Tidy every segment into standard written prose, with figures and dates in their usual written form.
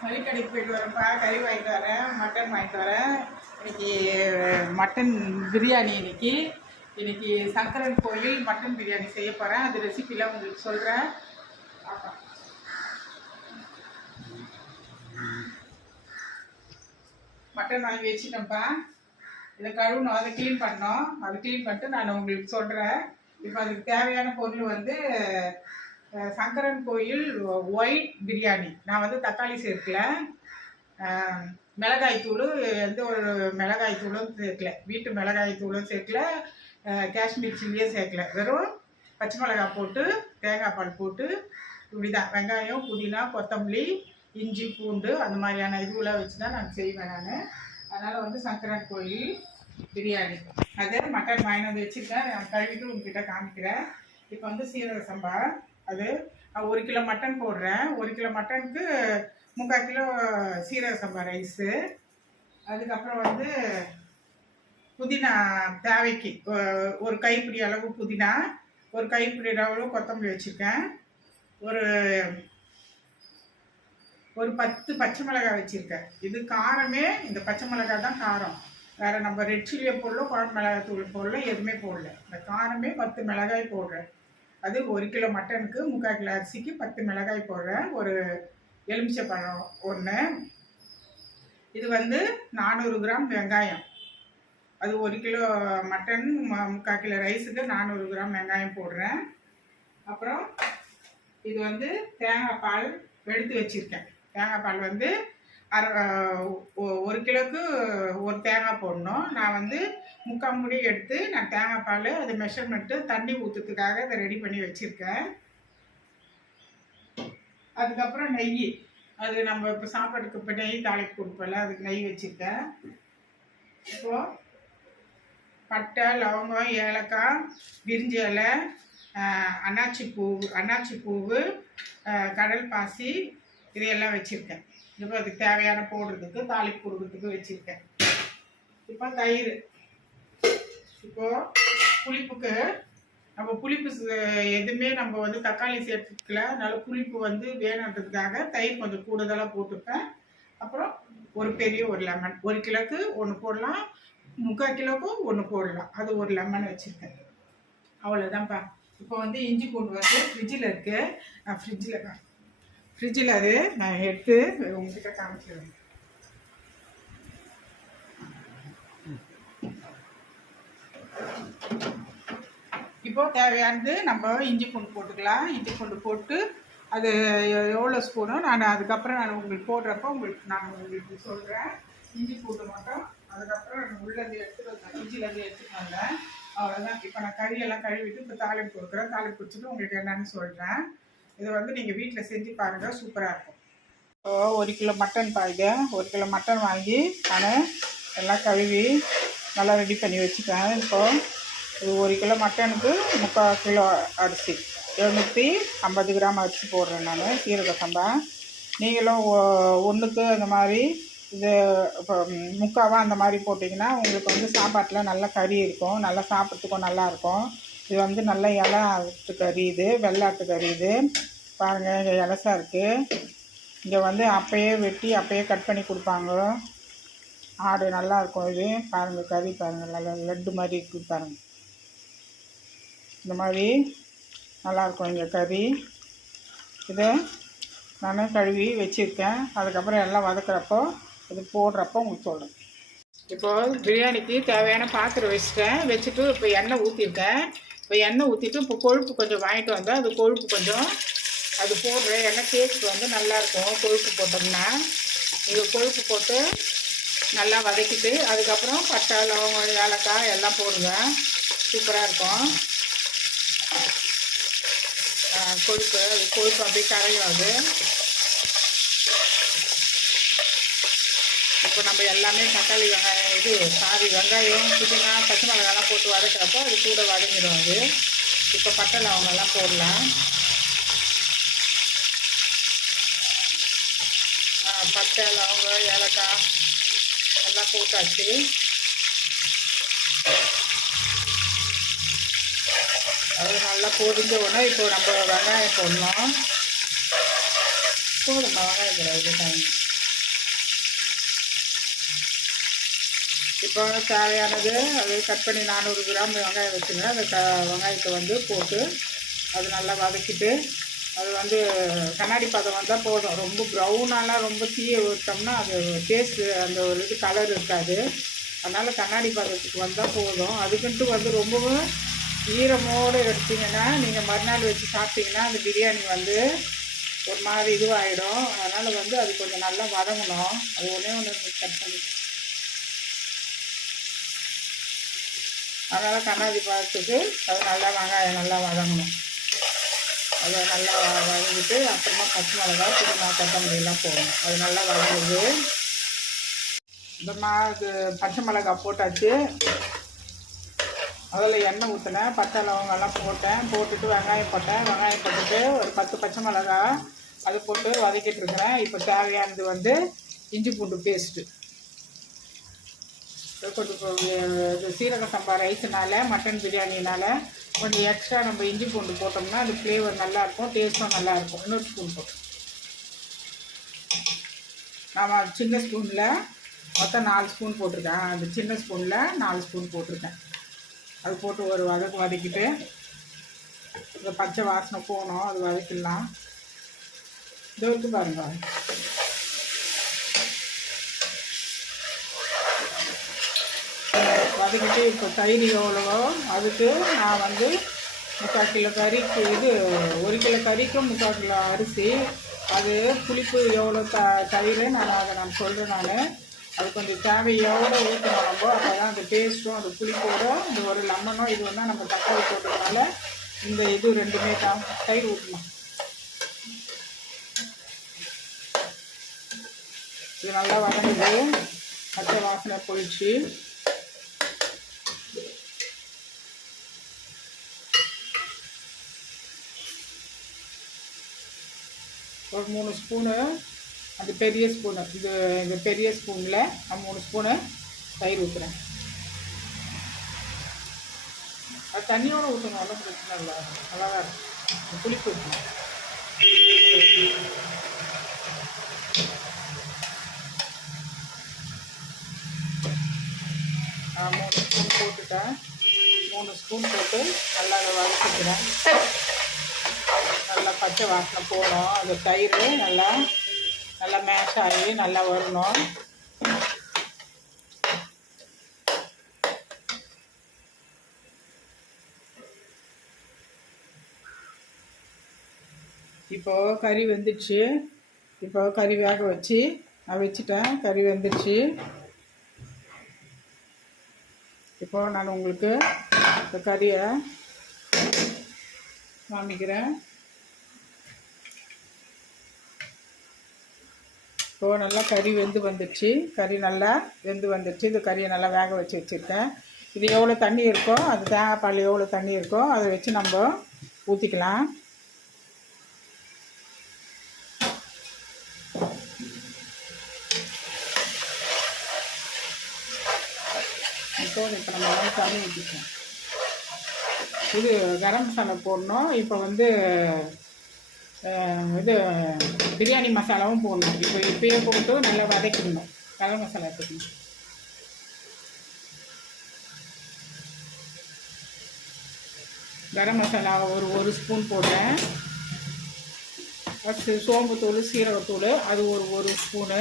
கறி கடைக்கு போயிட்டு வரேன்ப்பா. கறி வாங்கிட்டு வரேன், மட்டன் வாங்கிட்டு வரேன். இன்னைக்கு மட்டன் பிரியாணி. இன்னைக்கு சங்கரன் கோயில் மட்டன் பிரியாணி செய்ய போகிறேன். அது ரெசிபிலாம் உங்களுக்கு சொல்கிறேன். மட்டன் வாங்கி வச்சுட்டேன்ப்பா. இதை கழுவணும், அதை க்ளீன் பண்ணோம். அதை க்ளீன் பண்ணிட்டு நான் உங்களுக்கு சொல்கிறேன். இப்போ அதுக்கு தேவையான பொருள் வந்து சங்கரன் கோயில் ஒயிட் பிரியாணி. நான் வந்து தக்காளி சேர்க்கல, மிளகாய் தூள், எந்த ஒரு மிளகாய் தூளும் சேர்க்கல, வீட்டு மிளகாய் தூளும் சேர்க்கல, காஷ்மீர் சில்லியும் சேர்க்கல. வெறும் பச்சை மிளகாய் போட்டு தேங்காய் பால் போட்டு இப்படி தான். வெங்காயம், புதினா, கொத்தமல்லி, இஞ்சி, பூண்டு அந்த மாதிரியான இதுவெல்லாம் வச்சு தான் நான் செய்வேன் நான். அதனால் வந்து சங்கரன் கோயில் பிரியாணி. அதே மட்டன் வாங்கிட்டு வந்து வச்சுருக்கேன். நான் கழுவிட்டு உங்ககிட்ட காமிக்கிறேன். இப்போ வந்து சீரக சம்பா, அது 1 கிலோ மட்டன் போடுறேன். 1 கிலோ மட்டனுக்கு 3/4 கிலோ சீரக சம்பா ரைஸு. அதுக்கப்புறம் வந்து புதினா தேவைக்கு ஒரு கைப்பிடி அளவு புதினா, ஒரு கைப்பிடி அளவு கொத்தமல்லி வச்சுருக்கேன். ஒரு 10 பச்சை மிளகாய் வச்சுருக்கேன். இது காரமே இந்த பச்சை மிளகாய் தான் காரம். வேறு நம்ம ரெட் சில்லியை போடல, குழம்பு மிளகாய் தூள் போடல, எதுவுமே போடல. இந்த காரமே 10 மிளகாய் போடுறேன். அது 1 கிலோ மட்டனுக்கு 3/4 கிலோ அரிசிக்கு 10 மிளகாய் போடுறேன். ஒரு எலுமிச்சை பழம் 1. இது வந்து 400 கிராம் வெங்காயம். அது 1 கிலோ மட்டன் 3/4 கிலோ ரைஸுக்கு 400 கிராம் வெங்காயம் போடுறேன். அப்புறம் இது வந்து தேங்காய் பால் எடுத்து வச்சுருக்கேன். தேங்காய் பால் வந்து 1 கிலோக்கு ஒரு தேங்காய் போடணும். நான் வந்து 3/4 மூடி எடுத்து நான் தேங்காய் பால் அது மெஷர்மெண்ட்டு தண்ணி ஊற்றுறதுக்காக இதை ரெடி பண்ணி வச்சுருக்கேன். அதுக்கப்புறம் நெய், அது நம்ம இப்போ சாப்பாட்டுக்கு இப்போ நெய் தாளிப்பு கொடுப்போம்ல, அதுக்கு நெய் வச்சுருக்கேன். இப்போது பட்டை, லவங்கம், ஏலக்காய், பிரிஞ்சி இலை, அன்னாச்சி பூவு, கடல் பாசி, இதையெல்லாம் வச்சுருக்கேன். இப்போ அதுக்கு தேவையான போடுறதுக்கு தாளிப்பு கொடுக்கறதுக்கு வச்சுருக்கேன். இப்போ தயிர். இப்போது புளிப்புக்கு நம்ம புளிப்பு எதுவுமே நம்ம வந்து தக்காளி சேர்த்துக்கல, அதனால புளிப்பு வந்து வேணுன்றதுக்காக தயிர் கொஞ்சம் கூடுதலாக போட்டுப்பேன். அப்புறம் ஒரு லெமன், 1 கிலோக்கு 1 போடலாம், 3/4 கிலோக்கும் 1 போடலாம். அது ஒரு லெமன் வச்சுருக்கேன். அவ்வளோதான்ப்பா. இப்போ வந்து இஞ்சி பூண்டு வந்து ஃப்ரிட்ஜில் இருக்குது. நான் ஃப்ரிட்ஜில் அது நான் எடுத்து உங்ககிட்ட காமிச்சிடுவேன். இப்போது தேவையானது நம்ம இஞ்சி பூண்டு போட்டுக்கலாம். இஞ்சி பூண்டு போட்டு அது எவ்வளோ ஸ்பூனோ நான் அதுக்கப்புறம் நான் உங்களுக்கு போடுறப்போ உங்களுக்கு சொல்கிறேன். இஞ்சி பூண்டு மட்டும் அதுக்கப்புறம் நான் உள்ளேருந்து எடுத்துகிட்டு வந்தேன், ஃப்ரிட்ஜிலேருந்து எடுத்துகிட்டு வந்தேன். அவ்வளோதான். இப்போ நான் கறியெல்லாம் கழுவிட்டு இப்போ தாளிப்பு கொடுக்குறேன். தாளிப்பு கொடுத்துட்டு உங்களுக்கு என்னென்னு சொல்கிறேன். இதை வந்து நீங்கள் வீட்டில் செஞ்சு பாருங்கள், சூப்பராக இருக்கும். 1 கிலோ மட்டன் இது 1 கிலோ மட்டன் வாங்கி நான் எல்லாம் கழுவி நல்லா ரெடி பண்ணி வச்சுட்டேன். இப்போது இது 1 கிலோ மட்டனுக்கு 3/4 கிலோ அரிசி, 750 கிராம் அரிசி போடுறேன் நான், சீரக சம்பா. நீங்களும் ஒன்றுக்கு அந்த மாதிரி இது இப்போ 3/4 அந்த மாதிரி போட்டிங்கன்னா உங்களுக்கு வந்து சாப்பாட்டில் நல்லா கறி இருக்கும், நல்லா சாப்பிட்றதுக்கும் நல்லாயிருக்கும். இது வந்து நல்ல இலை ஆட்டு கறி, இது வெள்ளாட்டு கறி. இது பாருங்கள், இங்கே இலசா இருக்குது. இங்கே வந்து அப்பயே வெட்டி அப்பயே கட் பண்ணி கொடுப்பாங்க. ஆடு நல்லாயிருக்கும். இது பாருங்கள், கறி பாருங்கள், நல்லா லட்டு மாதிரி இருக்குது பாருங்கள். இந்த மாதிரி நல்லாயிருக்கும் இங்கே கறி. இதை நான் கழுவி வச்சுருக்கேன். அதுக்கப்புறம் எல்லாம் வதக்குறப்போ இது போடுறப்போ உங்களுக்கு சொல்கிறேன். இப்போது பிரியாணிக்கு தேவையான பாத்திரம் வச்சுட்டு இப்போ எண்ணெய் ஊற்றிருக்கேன். இப்போ எண்ணெய் ஊற்றிட்டு இப்போ கொழுப்பு கொஞ்சம் வாங்கிட்டு வந்தால் அது கொழுப்பு கொஞ்சம் அது போடுறேன். எண்ணெய் டேஸ்ட் வந்து நல்லாயிருக்கும் கொழுப்பு போட்டோம்னா. இது கொழுப்பு போட்டு நல்லா வதக்கிட்டு அதுக்கப்புறம் பட்டை, லவங்கம், ஏலக்காய் எல்லாம் போடுங்க, சூப்பராக இருக்கும். கொழுப்பு அப்படியே கரையும் அது. இப்போ நம்ம எல்லாமே தக்காளி வெங்காயம், புதினா, பச்சை மிளகாலாம் போட்டு வதக்கிறப்போ அது கூட வதங்கிடும் அது. இப்போ பட்டை லவங்கெல்லாம் போடலாம். பட்டை, லவங்கம், ஏலக்காய் எல்லாம் போட்டாச்சு. அது நல்லா பொரிஞ்ச உடனே இப்போ நம்ம வெங்காயம் போடணும். போதுமா வெங்காயம் கிடையாது டைம். இப்போ தேவையானது அது கட் பண்ணி 400 கிராம் வெங்காயம் வச்சுங்க. அந்த வெங்காயத்தை வந்து போட்டு அது நல்லா வதக்கிட்டு அது வந்து கண்ணாடி பதம் வந்தால் போதும். ரொம்ப ப்ரௌனாலாம் ரொம்ப தீய விட்டோம்னா அது டேஸ்ட்டு அந்த ஒரு இது கலர் இருக்காது. அதனால் கண்ணாடி பதத்துக்கு வந்தால் போதும். அதுக்குன்ட்டு வந்து ரொம்பவும் ஈரமோடு எடுத்திங்கன்னா நீங்கள் மறுநாள் வச்சு சாப்பிட்டிங்கன்னா அந்த பிரியாணி வந்து ஒரு மாதிரி இதுவாகிடும். அதனால் வந்து அது கொஞ்சம் நல்லா வதங்கணும். அது ஒன்று கட் பண்ணி அதனால் கண்ணாடி பதத்துக்கு அது நல்லா வெங்காயம் நல்லா வதங்கணும். அதை நல்லா வதங்கிட்டு அப்புறமா பச்சை மிளகா புதினா கொத்தமல்லிலாம் போடணும். அது நல்லா வதங்குது. இது பச்சை மிளகா போட்டாச்சு. அதில் எண்ணெய் ஊற்றினேன், பச்சை லவங்கெல்லாம் போட்டுட்டு வெங்காயம் போட்டுட்டு ஒரு 10 பச்சை மிளகா அது போட்டு வதக்கிட்டு இருக்கிறேன். இப்போ தேவையானது வந்து இஞ்சி பூண்டு பேஸ்ட்டு கொஞ்சம் இது சீரக சம்பா ரைஸ்னால மட்டன் பிரியாணினால் கொஞ்சம் எக்ஸ்ட்ரா நம்ம இஞ்சி பூண்டு போட்டோம்னா அது ஃப்ளேவர் நல்லாயிருக்கும், டேஸ்ட்டும் நல்லாயிருக்கும். இன்னொரு ஸ்பூன் போட்டோம். நான் சின்ன ஸ்பூனில் மொத்தம் 4 ஸ்பூன் போட்டிருக்கேன். அந்த சின்ன ஸ்பூனில் 4 ஸ்பூன் போட்டிருக்கேன். அது போட்டு ஒரு வதக்கிட்டு இந்த பச்சை வாசனை போகணும். அது வதக்கிடலாம். இது வரைக்கும் பாருங்கள். வதக்கிட்டு இப்போ தயிர் எவ்வளவோ அதுக்கு நான் வந்து 3/4 கிலோ கறிக்கு 1 கிலோ கறிக்கும் 3/4 கிலோ அரிசி. அது புளிப்பு எவ்வளோ தயிர் நான் சொல்கிறேன். அது கொஞ்சம் தேவையோடு ஊற்றணும் நம்ம. அப்போ தான் அந்த டேஸ்ட்டும் அந்த புளிப்போடு இந்த ஒரு லெமனும் இது வந்து நம்ம தக்காளி போட்டதுனால இந்த இது ரெண்டுமே தயிர் ஊற்றணும். இது நல்லா வதங்குது, பச்சை வாசனை போயிடுச்சு. ஒரு 3 ஸ்பூனு அது பெரிய ஸ்பூனு இந்த பெரிய ஸ்பூனில் நான் 3 ஸ்பூனு தயிர் ஊற்றுறேன். அது தண்ணியோடு ஊற்றணும், ஒன்றும் பிரச்சனை இல்லை, நல்லா தான் இருக்கும். புளிப்பு ஊற்றணும். 3 ஸ்பூன் போட்டுட்டேன். 3 ஸ்பூன் போட்டு நல்லா வதக்கிக்கிறேன். நல்லா பச்சை வாசனை போகணும். அந்த தயிர் நல்லா மேஷ் ஆகி நல்லா வரணும். இப்போது கறி வெந்துடுச்சு. இப்போ கறி வேக வச்சு நான் வச்சுட்டேன். கறி வெந்துடுச்சு. இப்போது நான் உங்களுக்கு இந்த கறியை காமிக்கிறேன். இப்போது நல்லா கறி வெந்து வந்துடுச்சு. கறி நல்லா வெந்து வந்துடுச்சு. இது கறியை நல்லா வேக வச்சு வச்சுருக்கேன். இது எவ்வளோ தண்ணி இருக்கோ அது தேங்காய் பால் எவ்வளோ தண்ணி இருக்கோ அதை வச்சு நம்ம ஊற்றிக்கலாம். இப்போ நம்ம தண்ணி ஊற்றிக்கலாம். இது கரம் மசாலா போடணும். இப்போ வந்து இது பிரியாணி மசாலாவும் போடணும். இப்போயே போட்டு நல்லா வதக்கிடணும். கரம் மசாலா போடணும். கரம் மசாலா ஒரு ஸ்பூன் போடுறேன். ஃபஸ்ட்டு சோம்புத்தூள் சீரகத்தூள் அது ஒரு ஸ்பூனு.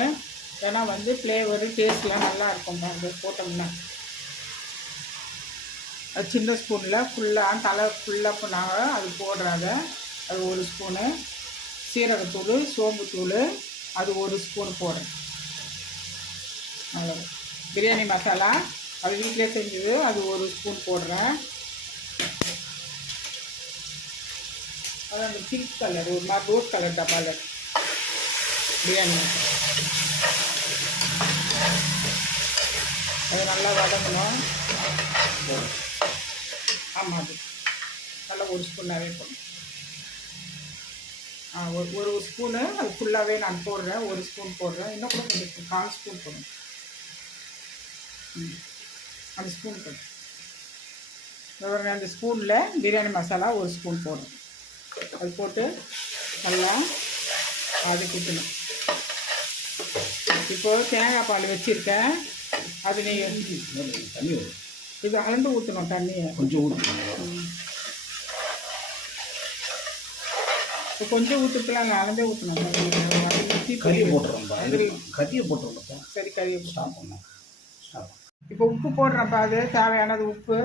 ஏன்னா வந்து ஃப்ளேவரு டேஸ்ட்லாம் நல்லா இருக்கும் அது போட்டோம்னா. அது சின்ன ஸ்பூனில் ஃபுல்லாக தலை ஃபுல்லாக பண்ணாங்க அது போடுறாங்க. அது 1 ஸ்பூனு. சீரகத்தூள் சோம்புத்தூள் அது 1 ஸ்பூன் போடுறேன். அவ்வளோ. பிரியாணி மசாலா அது வீட்டிலே செஞ்சது அது 1 ஸ்பூன் போடுறேன். அது அந்த பிங்க் கலர் ஒரு மாதிரி ரோஸ் கலர் டப்பாவில் பிரியாணி மசாலா அது நல்லா வதங்கணும். ஆமாம், அது நல்லா 1 ஸ்பூனாகவே போடணும். ஒரு ஸ்பூனு அது ஃபுல்லாகவே நான் போடுறேன். 1 ஸ்பூன் போடுறேன். இன்னும் கூட கொஞ்சம் 1/4 ஸ்பூன் போடணும். அந்த ஸ்பூன் போடுறேன். ஒரு 2 ஸ்பூனில் பிரியாணி மசாலா 1 ஸ்பூன் போடுறேன். அது போட்டு நல்லா வதக்கிக்கணும். இப்போது தேங்காய் பால் வச்சுருக்கேன். அது நீங்கள் தண்ணி வரும், இது அளந்து ஊற்றணும் தண்ணியை கொஞ்சம் ஊற்றணும். இப்போ கொஞ்சம் ஊற்றுக்கலாம், அளந்தே ஊற்றணும். கறியை போட்டுறோம்ப்பா, கறியை போட்டுறோம்ப்பா. சரி, கறியை ஸ்டாப் பண்ணோம். இப்போ உப்பு போடுறோம்ப்பா, அது தேவையானது உப்பு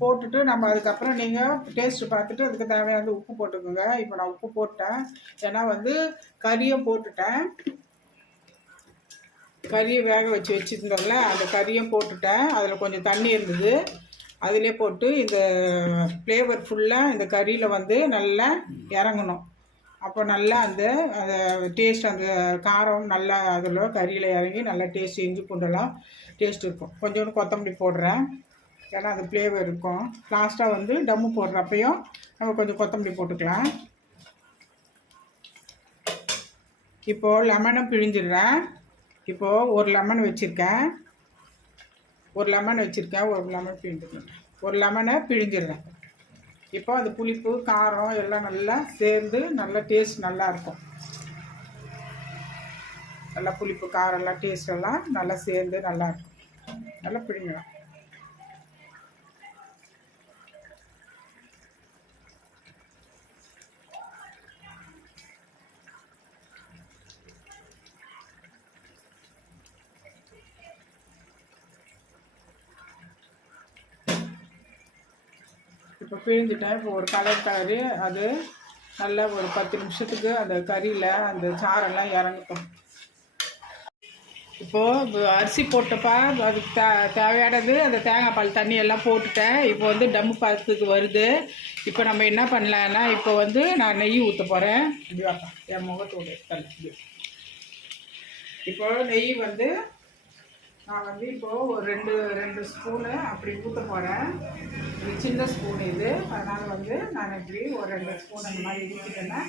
போட்டுட்டு நம்ம அதுக்கப்புறம் நீங்கள் டேஸ்ட்டு பார்த்துட்டு அதுக்கு தேவையானது உப்பு போட்டுக்கோங்க. இப்போ நான் உப்பு போட்டேன், ஏன்னா வந்து கறியை போட்டுட்டேன். கறியை வேக வச்சுருந்தோம்ல, அந்த கறியை போட்டுட்டேன். அதில் கொஞ்சம் தண்ணி இருந்தது, அதிலே போட்டு இந்த ஃப்ளேவர் ஃபுல்லாக இந்த கறியில் வந்து நல்லா இறங்கணும். அப்போ நல்லா அந்த டேஸ்ட், அந்த காரம் நல்லா அதில் கறியில் இறங்கி நல்லா டேஸ்ட், இஞ்சி பூண்டெல்லாம் டேஸ்ட் இருக்கும். கொஞ்சோண்டு கொத்தமல்லி போடுறேன், ஏன்னா அது ஃப்ளேவர் இருக்கும். லாஸ்ட்டாக வந்து டம்மு போடுறப்பையும் நம்ம கொஞ்சம் கொத்தமல்லி போட்டுக்கலாம். இப்போது லெமனை பிழிஞ்சிடுறேன். இப்போது ஒரு லெமன் வச்சுருக்கேன், ஒரு லெமன் பிழிஞ்சிடுறேன். ஒரு லெமனை பிழிஞ்சிடுறேன். இப்போ அந்த புளிப்பு காரம் எல்லாம் நல்லா சேர்ந்து நல்லா டேஸ்ட் நல்லாயிருக்கும். நல்லா புளிப்பு காரம் எல்லாம் டேஸ்ட் எல்லாம் நல்லா சேர்ந்து நல்லாயிருக்கும். நல்லா பிழிஞ்சிடலாம். இப்போ பிழிஞ்சிட்டேன். இப்போ ஒரு கலரு அது நல்லா ஒரு 10 நிமிஷத்துக்கு அந்த கறியில் அந்த சாரெல்லாம் இறங்கட்டும். இப்போது அரிசி போட்டப்பா அதுக்கு தேவையானது அந்த தேங்காய் பால் தண்ணியெல்லாம் போட்டுட்டேன். இப்போ வந்து டம்மு பதத்துக்கு வருது. இப்போ நம்ம என்ன பண்ணலான்னா, இப்போ வந்து நான் நெய் ஊற்ற போகிறேன். இப்படி வாப்பா, என் முகத்தோடு தள்ளி. இப்போ நெய் வந்து நான் வந்து இப்போது ஒரு ரெண்டு ஸ்பூனு அப்படி ஊற்ற போகிறேன். இது சின்ன ஸ்பூன் இது, அதனால் வந்து நான் இப்படி ஒரு 2 ஸ்பூன் அந்த மாதிரி ஊற்றிட்டேன்னா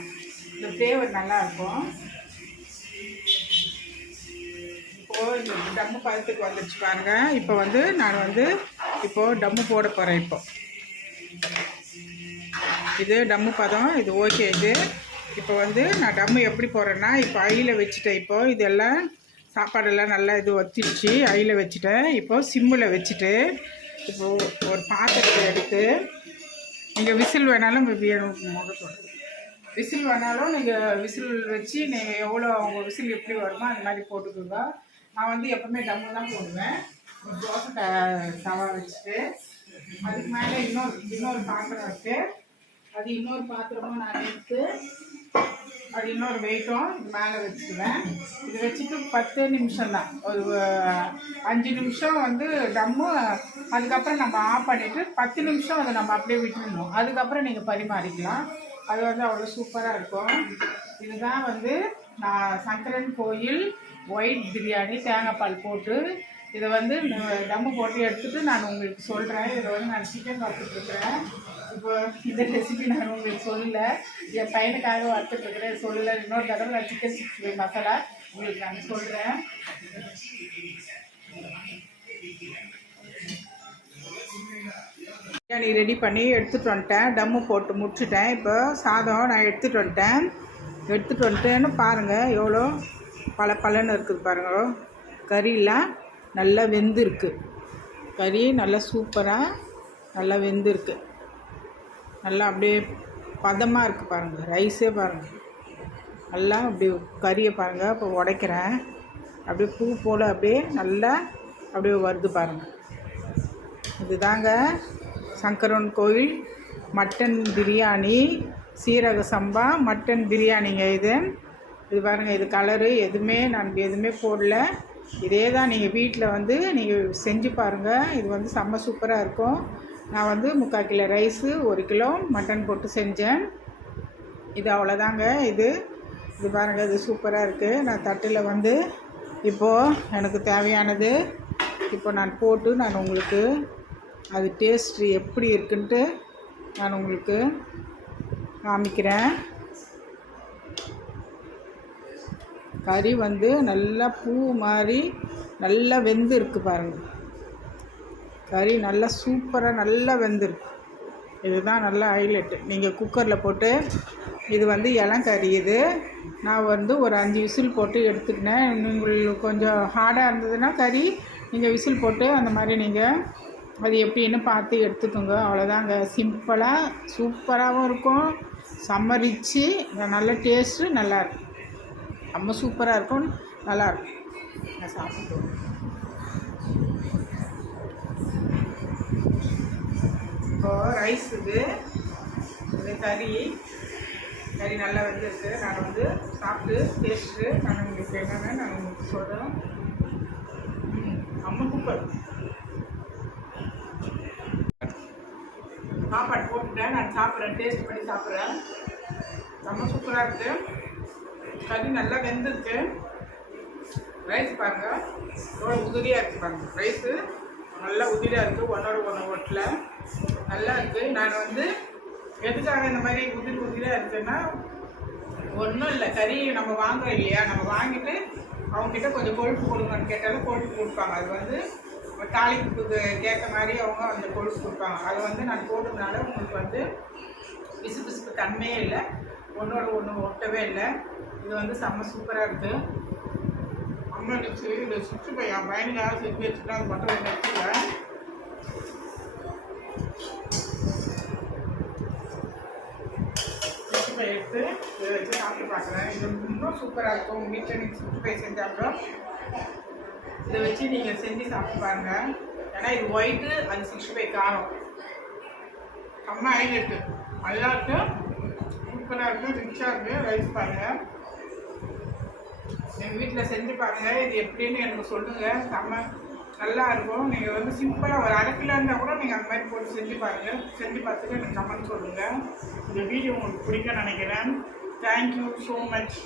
இந்த ஃப்ளேவர் நல்லாயிருக்கும். இப்போது இந்த டம்மு பதத்துக்கு வந்துடுச்சு பாருங்க. இப்போ வந்து நான் வந்து இப்போது டம்மு போட போகிறேன். இது டம்மு பதம், இது ஓகே. இது இப்போ வந்து நான் டம்மு எப்படி போடுறேன்னா, இப்போ ஐயில் வச்சுட்டேன். இப்போது இதெல்லாம் சாப்பாடெல்லாம் நல்லா இது வத்திடுச்சு, ஐயில் வச்சுட்டேன். இப்போது சிம்மில் வச்சுட்டு இப்போது ஒரு பாத்திரத்தை எடுத்து, நீங்கள் விசில் வேணாலும் விசில் வேணாலும் நீங்கள் விசில் வச்சு நீங்கள் எவ்வளோ அவங்க விசில் எப்படி வருமோ அந்த மாதிரி போட்டுக்கோங்க. நான் வந்து எப்போவுமே டம்மு தான் போடுவேன். ஒரு தோசை தவா வச்சுட்டு அதுக்கு மேலே இன்னொரு பாத்திரம் வச்சு, அது இன்னொரு பாத்திரமும் நான் எடுத்து அது இன்னொரு வெயிட்டும் இது மேலே வச்சுக்குவேன். இது வச்சுட்டு 10 நிமிஷம் தான், ஒரு 5 நிமிஷம் வந்து டம்மு. அதுக்கப்புறம் நம்ம ஆஃப் பண்ணிவிட்டு 10 நிமிஷம் அதை நம்ம அப்படியே விட்டுடணும். அதுக்கப்புறம் நீங்கள் பரிமாறிக்கலாம். அது வந்து அவ்வளோ சூப்பராக இருக்கும். இதுதான் வந்து நான் சங்கரன் கோயில் ஒயிட் பிரியாணி தேங்காய் பால் போட்டு இதை வந்து டம்மு போட்டு எடுத்துகிட்டு நான் உங்களுக்கு சொல்கிறேன். இதை வந்து நான் சிக்கன் வறுத்துட்ருக்குறேன். இப்போ இந்த ரெசிபி நான் உங்களுக்கு சொல்லலை, என் பையனுக்காக வறுத்துட்ருக்குறேன், சொல்லலை. இன்னொரு தடவை நான் சிக்கன் 65 மசாலா உங்களுக்கு நான் சொல்கிறேன். பிரியாணி ரெடி பண்ணி எடுத்துகிட்டு வந்துட்டேன், டம்மு போட்டு முடிச்சுட்டேன். இப்போ சாதம் நான் எடுத்துகிட்டு வந்துட்டேன்னு பாருங்கள், எவ்வளோ பலன்னு இருக்குது பாருங்கள். கறியெலாம் நல்லா வெந்திருக்கு, கறி நல்லா சூப்பராக நல்லா வெந்திருக்கு, நல்லா அப்படியே பதமாக இருக்குது பாருங்கள். ரைஸே பாருங்கள், நல்லா அப்படியே கறியை பாருங்கள். இப்போ உடைக்கிறேன், அப்படியே பூ போல் அப்படியே நல்லா அப்படியே வருது பாருங்கள். இதுதாங்க சங்கரன் கோயில் மட்டன் பிரியாணி, சீரக சம்பா மட்டன் பிரியாணிங்க. இது பாருங்கள், இது கலரு நான் எதுவுமே போடல. இதே தான் நீங்கள் வீட்டில் வந்து நீங்கள் செஞ்சு பாருங்கள். இது வந்து செம்ம சூப்பராக இருக்கும். நான் வந்து 3/4 கிலோ ரைஸு 1 கிலோ மட்டன் போட்டு செஞ்சேன். இது அவ்வளோதாங்க. இது பாருங்கள், இது சூப்பராக இருக்குது. நான் தட்டில் வந்து இப்போது எனக்கு தேவையானது இப்போ நான் போட்டு நான் உங்களுக்கு அது டேஸ்ட்டு எப்படி இருக்குன்ட்டு நான் உங்களுக்கு காமிக்கிறேன். கறி வந்து நல்லா பூ மாதிரி நல்லா வெந்து இருக்குது பாருங்கள். கறி நல்லா சூப்பராக நல்லா வெந்திருக்கு. இதுதான் நல்லா ஹைலைட்டு. நீங்கள் குக்கரில் போட்டு இது வந்து இளங்கறி. இது நான் வந்து ஒரு 5 விசில் போட்டு எடுத்துக்கினேன். உங்களுக்கு கொஞ்சம் ஹார்டாக இருந்ததுன்னா கறி நீங்கள் விசில் போட்டு அந்த மாதிரி நீங்கள் அது எப்படின்னு பார்த்து எடுத்துக்கோங்க. அவ்வளோதாங்க. சிம்பிளாக சூப்பராகவும் இருக்கும், செம்ம ரிச்சு, நல்ல டேஸ்ட்டு நல்லாயிருக்கும், ரொம்ப சூப்பராக இருக்கும், நல்லாயிருக்கும். நான் சாப்பிடுவேன். இப்போது ரைஸ் இது கறி நல்லா வந்துருக்கு. நான் வந்து சாப்பிட்டு டேஸ்ட்டு நான் உங்களுக்கு என்னென்னு நான் உங்களுக்கு சொல்கிறேன். ரொம்ப சூப்பர். சாப்பாடு போட்டுட்டேன், நான் சாப்பிட்றேன், டேஸ்ட் பண்ணி சாப்பிட்றேன். ரொம்ப சூப்பராக இருக்குது. கறி நல்லா வெந்திருக்கு. ரைஸ் பாருங்கள் எவ்வளோ உதிரியாக இருக்குது பாருங்கள். ரைஸு நல்லா உதிரியாக இருக்குது, ஒன்றோட ஒன்று ஒட்டில் நல்லா இருக்குது. நான் வந்து எதுக்காக இந்த மாதிரி உதிரியாக இருக்குன்னா, ஒன்றும் இல்லை, கறி நம்ம வாங்குறோம் இல்லையா, நம்ம வாங்கிட்டு அவங்கக்கிட்ட கொஞ்சம் கொழுப்பு கொடுங்கன்னு கேட்டாலும் கொழுப்பு கொடுப்பாங்க. அது வந்து தாளிப்புக்கு கேட்க மாதிரி அவங்க அந்த கொழுப்பு கொடுப்பாங்க. அது வந்து நான் போட்டதுனால உங்களுக்கு வந்து பிசு பிசுப்பு தன்மையே இல்லை, ஒன்றோட ஒன்று ஒட்டவே இல்லை. இது வந்து செம்ம சூப்பராக இருக்குது. அம்மா வச்சு இதை சுற்றி போய் என் பையனுக்காக செஞ்சு வச்சுட்டா அது மட்டும் வச்சுக்கல. எடுத்து இதை வச்சு சாப்பிட்டு பார்க்குறேன். இது இன்னும் சூப்பராக இருக்கும். உங்கள் வீட்டில் நீங்கள் சுற்றி போய் செஞ்சாலும் இதை வச்சு நீங்கள் செஞ்சு சாப்பிட்டு பாருங்கள். ஏன்னா இது ஒயிட்டு, அது 65 காரம். அம்மா ஐநூறு நல்லா இருக்கு, சூப்பராக இருக்குது, ரிச்சாக இருக்குது. ரைஸ் பாருங்கள், எங்கள் வீட்டில் செஞ்சு பாருங்கள். இது எப்படின்னு எனக்கு சொல்லுங்கள். செம்ம நல்லா இருக்கும். நீங்கள் வந்து சிம்பிளாக ஒரு 1/2 கிலோ இருந்தால் கூட நீங்கள் அந்த மாதிரி போட்டு செஞ்சு பாருங்கள். செஞ்சு பார்த்துட்டு எனக்கு கமெண்ட் சொல்லுங்கள். இந்த வீடியோ உங்களுக்கு பிடிக்கும்னு நினைக்கிறேன். Thank you so much.